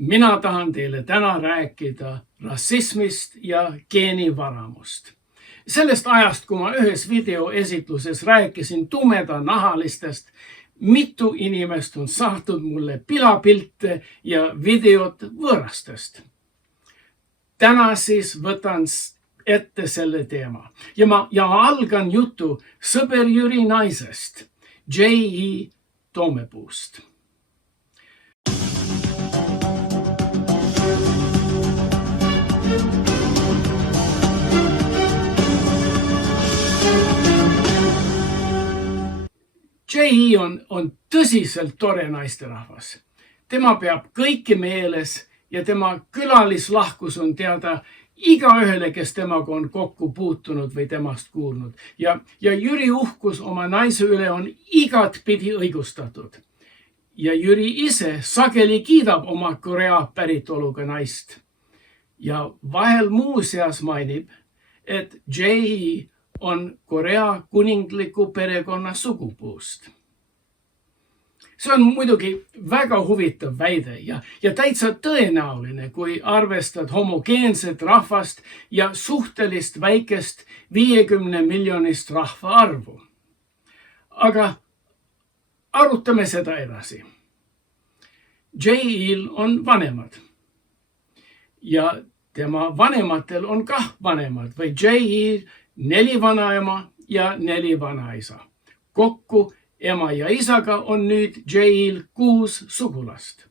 Mina tahan teile täna rääkida rassismist ja geenivaramust. Sellest ajast, kui ma ühes videoesitluses rääkisin tumedanahalistest, mitu inimest on saatnud mulle pilapilte ja videot võõrastest. Täna siis võtan ette selle teema ja ma algan jutu sõber Jüri naisest, J.E. Toomepuust. J.E. on tõsiselt tore naisterahvas. Tema peab kõike meeles ja tema külalislahkus on teada igaühele, kes temaga on kokku puutunud või temast kuulnud. Ja Jüri uhkus oma naise üle on igatpidi õigustatud. Ja Jüri ise sageli kiidab oma Korea päritoluga naist. Ja vahel muuseas mainib, et J.E. on Korea kuningliku perekonna sugupuust. See on muidugi väga huvitav väide ja täitsa tõenäoline, kui arvestad homogeenset rahvast ja suhtelist väikest 50 miljonist rahvaarvu. Aga arutame seda edasi. J.E.-l on vanemad ja tema vanematel on kah vanemad või J.E. 4 vanaema ja 4 vanaisa. Kokku ema ja isaga on nüüd J.E.l 6 sugulast.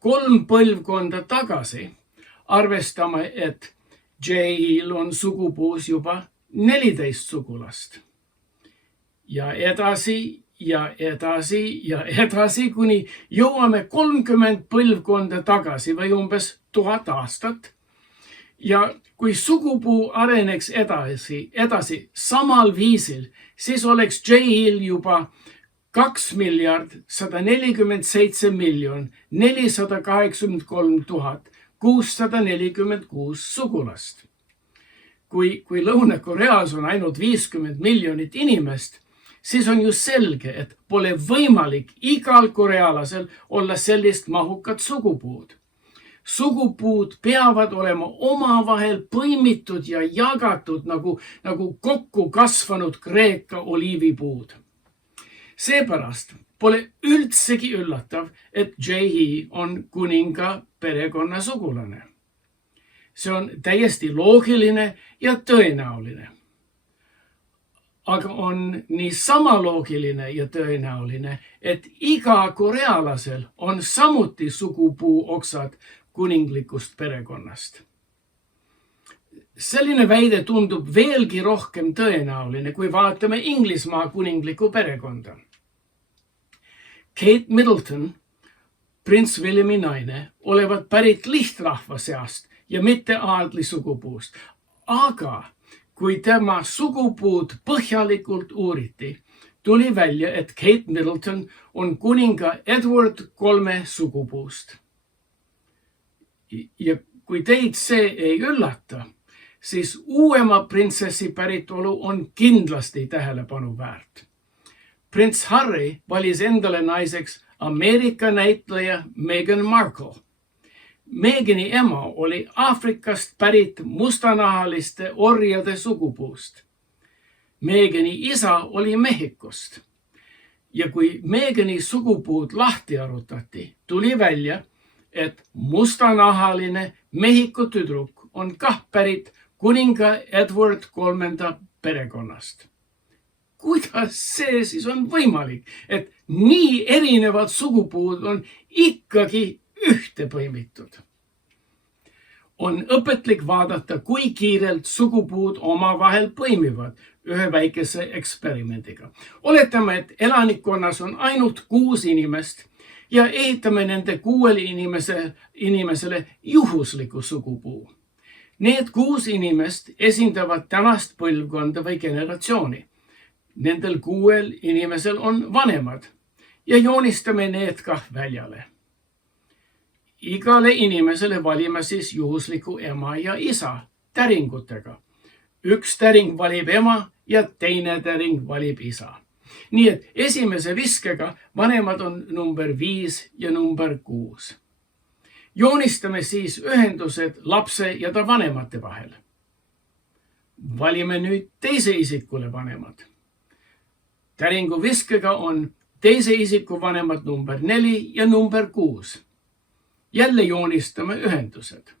3 põlvkonda tagasi arvestame, et J.E.l on sugupuus juba 14 sugulast. Ja edasi ja edasi ja edasi, kuni jõuame 30 põlvkonda tagasi või umbes 1000 aastat. Ja kui sugupuu areneks edasi samal viisil, siis oleks J.E.l juba 2 147 483 646 sugulast. Kui Lõuna-Koreas on ainult 50 miljonit inimest, siis on ju selge, et pole võimalik igal korealasel olla sellist mahukat sugupuud. Sugupuud peavad olema omavahel põimitud ja jagatud nagu kokku kasvanud Kreeka oliivipuud. Seepärast pole üldsegi üllatav, et J.E. on kuninga perekonna sugulane. See on täiesti loogiline ja tõenäoline. Aga on nii sama loogiline ja tõenäoline, et iga korealasel on samuti sugupuu oksad kuninglikust perekonnast. Selline väide tundub veelgi rohkem tõenäoline, kui vaatame Inglismaa kuninglikku perekonda. Kate Middleton, prints Williami naine, olevat pärit lihtrahva seast ja mitte aadli sugupuust. Aga kui tema sugupuud põhjalikult uuriti, tuli välja, et Kate Middleton on kuninga Edward III sugupuust. Ja kui teid see ei üllata, siis uuema printsessi päritolu on kindlasti tähelepanu väärt. Prints Harry valis endale naiseks Ameerika näitleja Meghan Markle. Meghani ema oli Aafrikast pärit mustanahaliste orjade sugupuust. Meghani isa oli Mehhikost. Ja kui Meghani sugupuud lahti arutati, tuli välja, et mustanahaline Mehhiko tüdruk on kah pärit kuninga Edward III perekonnast. Kuidas see siis on võimalik, et nii erinevad sugupuud on ikkagi ühte põimitud? On õpetlik vaadata, kui kiirelt sugupuud omavahel põimivad ühe väikese eksperimendiga. Oletame, et elanikkonnas on ainult 6 inimest ja ehitame nende 6 inimesele juhusliku sugupuu. Need 6 inimest esindavad tänast põlvkonda või generatsiooni. Nendel 6 inimesel on vanemad ja joonistame need kah väljale. Igale inimesele valime siis juhusliku ema ja isa täringutega. Üks täring valib ema ja teine täring valib isa. Nii et esimese viskega vanemad on number 5 ja number 6. Joonistame siis ühendused lapse ja ta vanemate vahel. Valime nüüd teise isikule vanemad. Täringu viskega on teise isiku vanemad number 4 ja number 6. Jälle joonistame ühendused.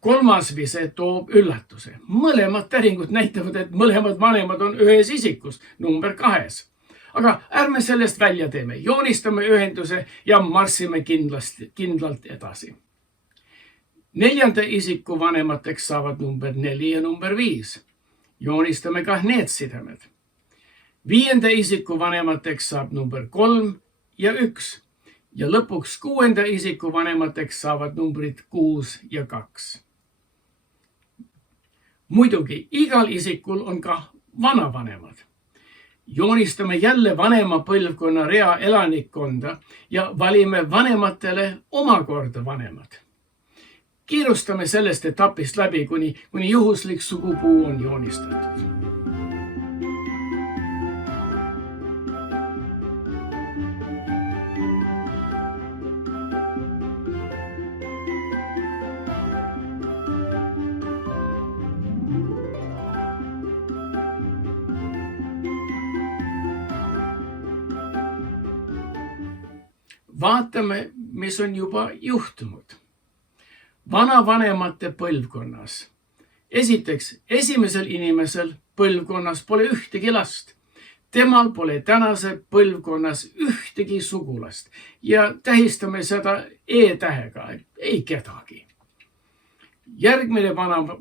Kolmas vise toob üllatuse. Mõlemad täringud näitavad, et mõlemad vanemad on ühes isikus, number 2. Aga ärme sellest välja teeme, joonistame ühenduse ja marssime kindlalt edasi. Neljanda isiku vanemateks saavad number 4 ja number 5. Joonistame ka need sidemed. Viienda isiku vanemateks saab number 3 ja 1. Ja lõpuks 6. isiku vanemateks saavad numbrid 6 ja 2. Muidugi, igal isikul on ka vanavanemad. Joonistame jälle vanema põlvkonna rea elanikkonda ja valime vanematele omakorda vanemad. Kiirustame sellest etapist läbi, kuni juhuslik sugupuu on joonistatud. Vaatame, mis on juba juhtunud. Vanavanemate põlvkonnas. Esiteks, esimesel inimesel põlvkonnas pole ühtegi last. Temal pole tänase põlvkonnas ühtegi sugulast ja tähistame seda E-tähega, ei kedagi. Järgmine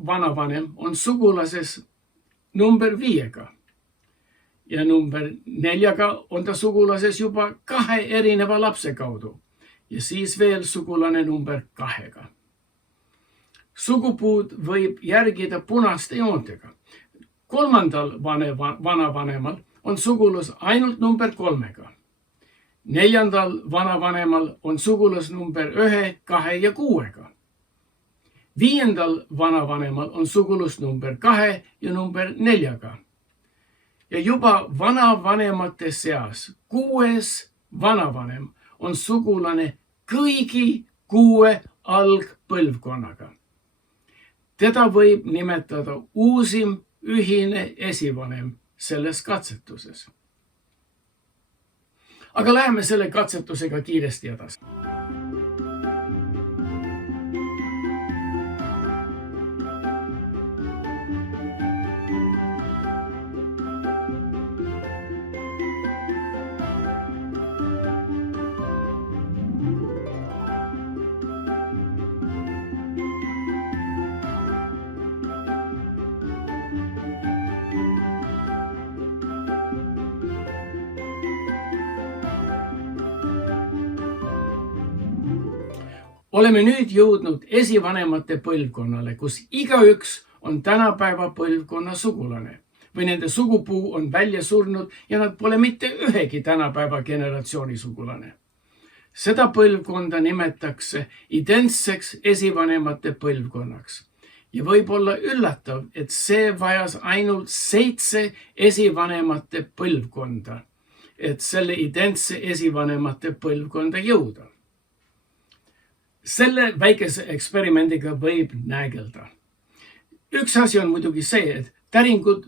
vanavanem on sugulases number 5. Ja number 4 on ta sugulases juba 2 erineva lapse kaudu ja siis veel sugulane number 2. Sugupuud võib järgida punaste joontega. Kolmandal vanavanemal on sugulus ainult number 3. Neljandal vanavanemal on sugulus number 1, 2 ja 6. Viiendal vanavanemal on sugulus number 2 ja number 4. Ja juba vanavanemate seas 6. vanavanem on sugulane kõigi 6 algpõlvkonnaga. Teda võib nimetada uusim ühine esivanem selles katsetuses. Aga läheme selle katsetusega kiiresti edasi. Oleme nüüd jõudnud esivanemate põlvkonnale, kus igaüks on tänapäeva põlvkonna sugulane või nende sugupuu on välja surnud ja nad pole mitte ühegi tänapäeva generatsiooni sugulane. Seda põlvkonda nimetatakse identseks esivanemate põlvkonnaks ja võib olla üllatav, et see vajas ainult 7 esivanemate põlvkonda, et selle identse esivanemate põlvkonda jõuda. Selle väikese eksperimendiga võib nägelda. Üks asi on muidugi see, et täringud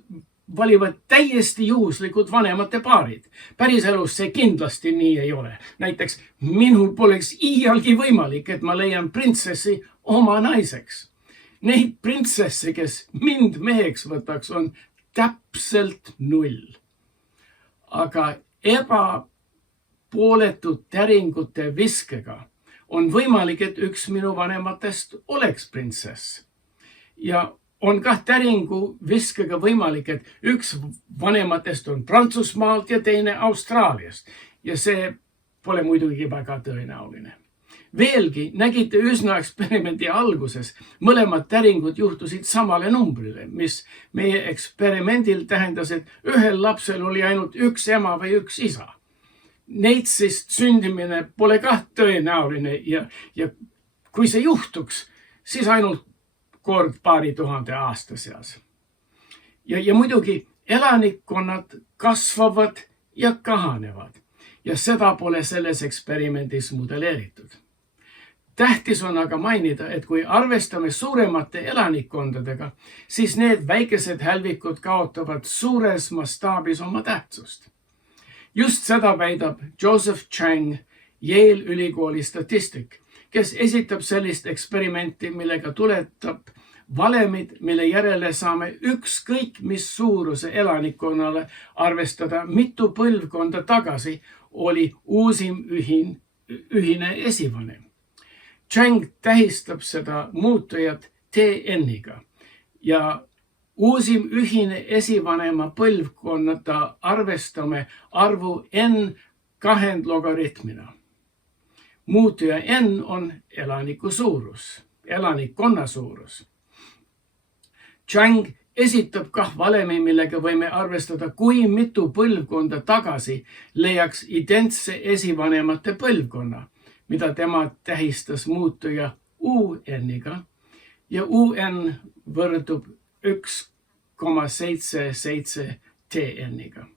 valivad täiesti juhuslikud vanemate paarid. Päriselus see kindlasti nii ei ole. Näiteks minul poleks iialgi võimalik, et ma leian printsessi oma naiseks. Neid printsesse, kes mind meheks võtaks, on täpselt 0. Aga ebapooletud täringute viskega on võimalik, et üks minu vanematest oleks printsess. Ja on ka täringu viskega võimalik, et üks vanematest on Prantsusmaalt ja teine Austraaliast. Ja see pole muidugi väga tõenäoline. Veelgi nägite üsna eksperimendi alguses, mõlemad täringud juhtusid samale numbrile, mis meie eksperimendil tähendas, et ühel lapsel oli ainult üks ema või üks isa. Neitsist sündimine pole ka tõenäoline ja kui see juhtuks, siis ainult kord paari tuhande aasta seas. Ja muidugi elanikkonnad kasvavad ja kahanevad ja seda pole selles eksperimendis modelleeritud. Tähtis on aga mainida, et kui arvestame suuremate elanikkondadega, siis need väikesed hälvikud kaotavad suures mastaabis oma tähtsust. Just seda väidab Joseph Chang, Yale ülikooli statistik, kes esitab sellist eksperimenti, millega tuletab valemid, mille järele saame ükskõik mis suuruse elanikkonnale arvestada mitu põlvkonda tagasi oli uusim ühine esivanem. Chang tähistab seda muutujat TN-iga ja uusim ühine esivanema põlvkonnata arvestame arvu n kahendlogaritmina. Muutuja n on elanikkonna suurus. Chang esitab kah valemi, millega võime arvestada, kui mitu põlvkonda tagasi leiaks identse esivanemate põlvkonna, mida tema tähistas muutuja UN-iga ja UN võrdub 1,77 TN-iga.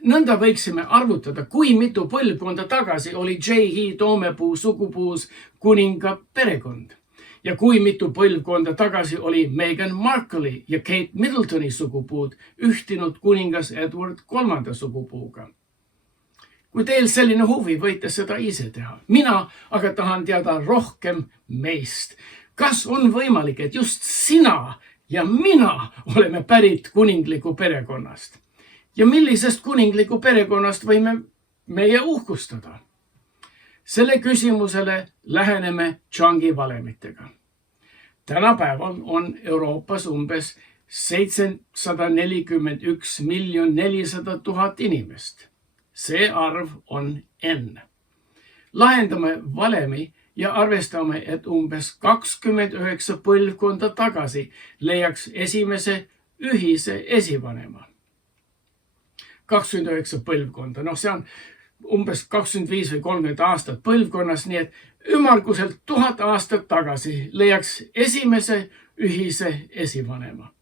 Nõnda võiksime arvutada, kui mitu põlvkonda tagasi oli J.H. Toomepuu sugupuus kuninga perekond ja kui mitu põlvkonda tagasi oli Meghan Markle'i ja Kate Middletoni sugupuud ühtinud kuningas Edward III sugupuuga. Kui teil selline huvi, võite seda ise teha. Mina aga tahan teada rohkem meist. Kas on võimalik, et just sina ja mina oleme pärit kuningliku perekonnast? Ja millisest kuningliku perekonnast võime meie uhkustada? Selle küsimusele läheneme Changi valemitega. Tänapäeval on Euroopas umbes 741 400 000 inimest. See arv on n. Lahendame valemi ja arvestame, et umbes 29 põlvkonda tagasi leiaks esimese ühise esivanema. 29 põlvkonda, see on umbes 25 või 30 aastat põlvkonnas, nii et ümmarguselt 1000 aastat tagasi leiaks esimese ühise esivanema.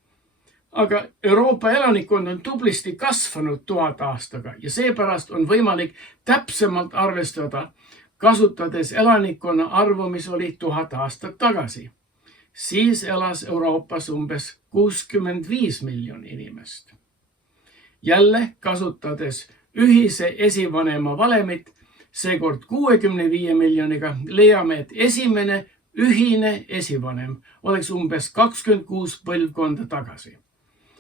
Aga Euroopa elanikkond on tublisti kasvanud 1000 aastaga ja seepärast on võimalik täpsemalt arvestada, kasutades elanikkonna arvu, mis oli 1000 aastat tagasi. Siis elas Euroopas umbes 65 miljonit inimest. Jälle kasutades ühise esivanema valemit, seekord 65 miljoniga, leiame, et esimene ühine esivanem oleks umbes 26 põlvkonda tagasi.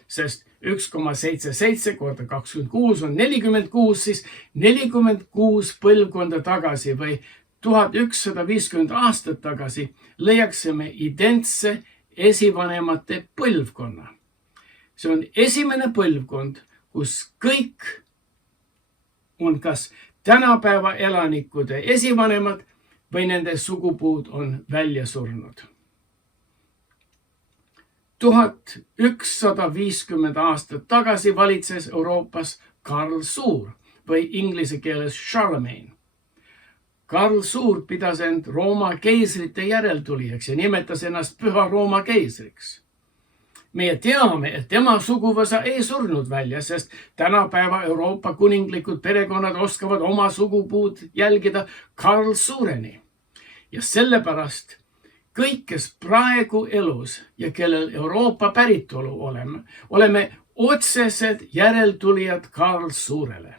Sest 1,77 korda 26 on 46, siis 46 põlvkonda tagasi või 1150 aastat tagasi leiaksime identse esivanemate põlvkonna. See on esimene põlvkond, kus kõik on kas tänapäeva elanikude esivanemad või nende sugupuud on välja surnud. 1150 aastat tagasi valitses Euroopas Karl Suur või inglise keeles Charlemagne. Karl Suur pidas end Rooma keisrite järeltulijaks ja nimetas ennast Püha Rooma keisriks. Meie teame, et tema suguvõsa ei surnud välja, sest tänapäeva Euroopa kuninglikud perekonnad oskavad oma sugupuud jälgida Karl Suureni. Ja sellepärast kõik, kes praegu elus ja kellel Euroopa päritolu oleme otsesed järeltulijad Karl Suurele.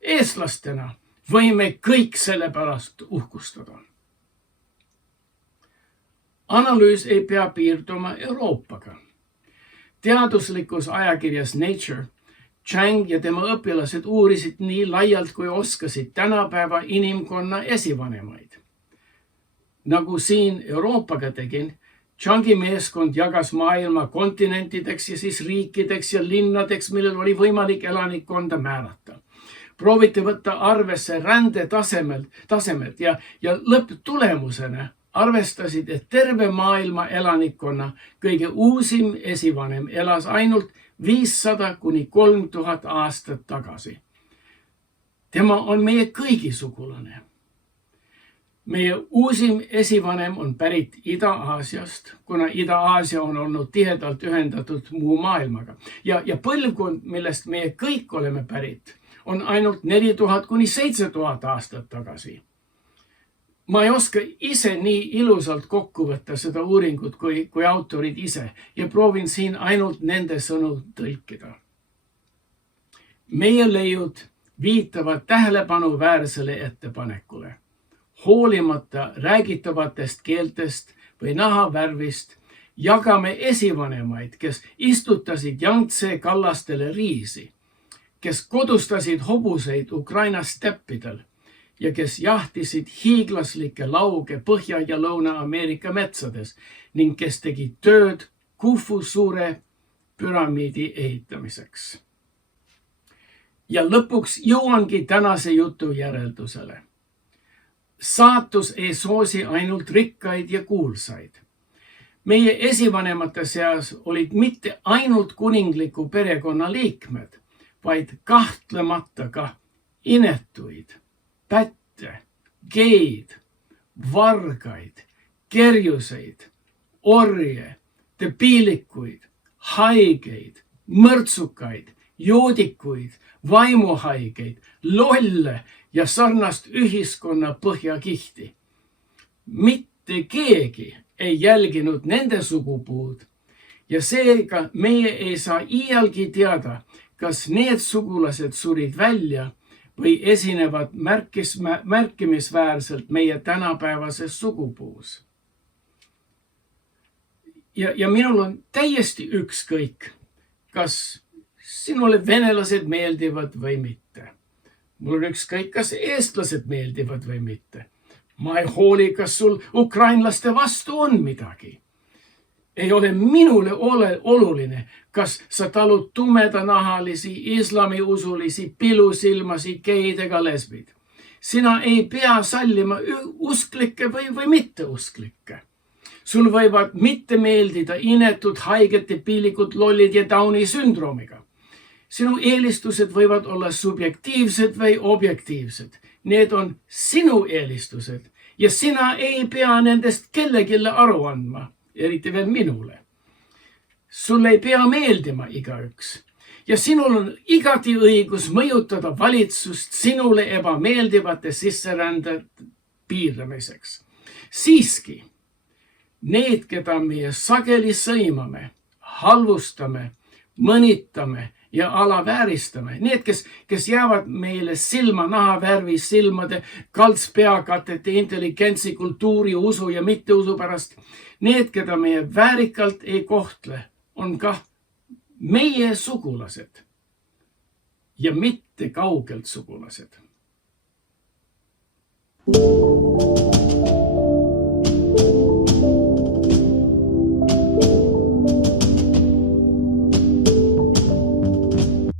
Eestlastena võime kõik selle pärast uhkustada. Analüüs ei pea piirduma Euroopaga. Teaduslikus ajakirjas Nature, Chang ja tema õpilased uurisid nii laialt, kui oskasid tänapäeva inimkonna esivanemaid. Nagu siin Euroopaga tegin, Changi meeskond jagas maailma kontinentideks ja siis riikideks ja linnadeks, millel oli võimalik elanikkonda määrata. Prooviti võtta arvesse rände tasemed ja lõpptulemusena arvestasid, et terve maailma elanikkonna kõige uusim esivanem elas ainult 500 kuni 3000 aastat tagasi. Tema on meie kõigi sugulane. Meie uusim esivanem on pärit Ida-Aasiast, kuna Ida-Aasia on olnud tihedalt ühendatud muu maailmaga. Ja põlvkond, millest meie kõik oleme pärit, on ainult 4000 kuni 7000 aastat tagasi. Ma ei oska ise nii ilusalt kokku võtta seda uuringut kui autorid ise ja proovin siin ainult nende sõnu tõlkida. Meie leiud viitavad tähelepanuväärsele ettepanekule. Hoolimata räägitavatest keeltest või nahavärvist jagame esivanemaid, kes istutasid Yangtze kallastele riisi, kes kodustasid hobuseid Ukraina steppidel ja kes jahtisid hiiglaslikke lauge Põhja- ja Lõuna-Ameerika metsades ning kes tegid tööd Khufu suure püramiidi ehitamiseks. Ja lõpuks jõuangi tänase jutu järeldusele. Saatus ei soosi ainult rikkaid ja kuulsaid. Meie esivanemate seas olid mitte ainult kuningliku perekonna liikmed, vaid kahtlemata ka inetuid, pätte, geid, vargaid, kerjuseid, orje, debiilikuid, haigeid, mõrtsukaid, joodikuid, vaimuhaigeid, lolle ja sarnast ühiskonna põhjakihti. Mitte keegi ei jälginud nende sugupuud ja seega meie ei saa iialgi teada, kas need sugulased surid välja või esinevad märkimisväärselt meie tänapäevases sugupuus. Ja minul on täiesti ükskõik, kas sinule venelased meeldivad või mitte. Mul on ükskõik, kas eestlased meeldivad või mitte. Ma ei hooli, kas sul ukrainlaste vastu on midagi. Ei ole minule oluline, kas sa talud tumedanahalisi, islamiusulisi, pilusilmasi, geid ega lesbid. Sina ei pea sallima usklikke või mitteusklikke. Sul võivad mitte meeldida inetud, haiged, debiilikud, lollid ja Downi sündroomiga. Sinu eelistused võivad olla subjektiivsed või objektiivsed. Need on sinu eelistused ja sina ei pea nendest kellegile aru andma, eriti veel minule. Sul ei pea meeldima igaüks ja sinul on igati õigus mõjutada valitsust sinule ebameeldivate sisserändajate piiramiseks. Siiski, need, keda meie sageli sõimame, halvustame, mõnitame ja alavääristame, need, kes jäävad meile silma nahavärvi, silmade, kaltspeakatete, intelligentsi, kultuuri, usu ja mitteusu pärast, need, keda meie väärikalt ei kohtle, on kah meie sugulased ja mitte kaugelt sugulased.